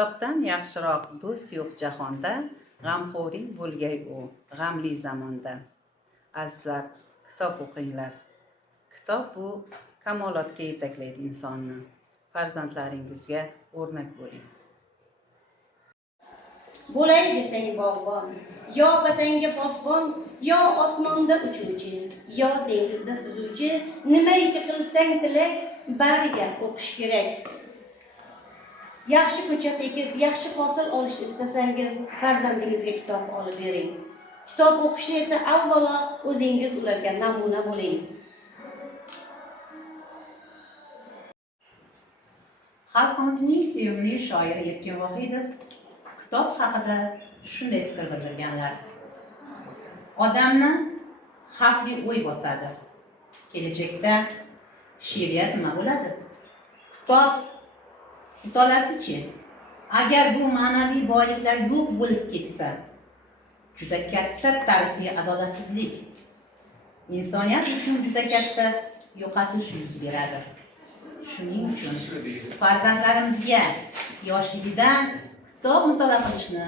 Kitobdan yaxshiroq do'st yo'q jahonda, g'amxo'ring bo'lgay u g'amli zamonda. Azizlar, kitob o'qinglar. Kitob bu kamolotga yetaklaydi insonni. Farzandlaringizga o'rnak bo'ling. Bo'lay desang bog'bon, yo vatanga posbon, yo osmonda uchuvchi, yo dengizda suzuvchi, nimaiki qilsang tilak, bariga o'qish kerak. Yaxshi ko'chat ekib, yaxshi hosil olishni istasangiz, farzandingizga kitob olib bering. Kitob o'qishni esa avvalo o'zingiz ularga namuna bo'ling. Xalqimizning sevimli shoiri Erkin Vohidov kitob haqida shunday fikr bildirganlar. Odamni xavfli o'y bosadi. Kelajakda she'riyat nima bo'ladi? Kitob mutolaasichi? Agar bu ma'naviy boyliklar yo'q bo'lib ketsa, juda katta tarixiy adolatsizlik, insoniyat uchun juda katta yo'qotish yuz beradi. Shuning uchun farzandlarimizga yoshligidan kitob mutolaa qilishni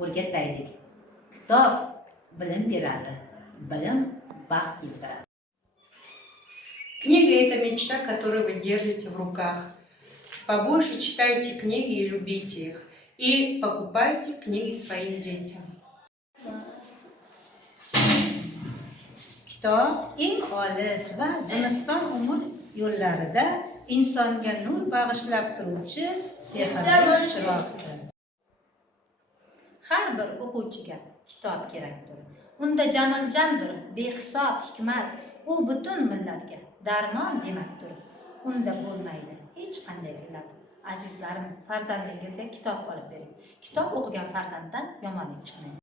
o'rgataylik. Kitob bilim beradi, bilim baxt keltiradi. Книга – это мечта, которую вы держите в руках. Побольше читайте книги и любите их. И покупайте книги своим детям. Kitob eng olis va zimiston umr yo'llarida insonga nur bag'ishlab turuvchi sehrli chiroqdir. Har bir o'quvchiga kitob kerakdir. Unda jononjamdir behisob hikmat, u butun millatga darmon demakdir. Unda bo'lmaydi hech qanday illat. Azizlarim, farzandingizga kitob olib bering. Kitob o'qigan farzanddan yomonlik chiqmaydi.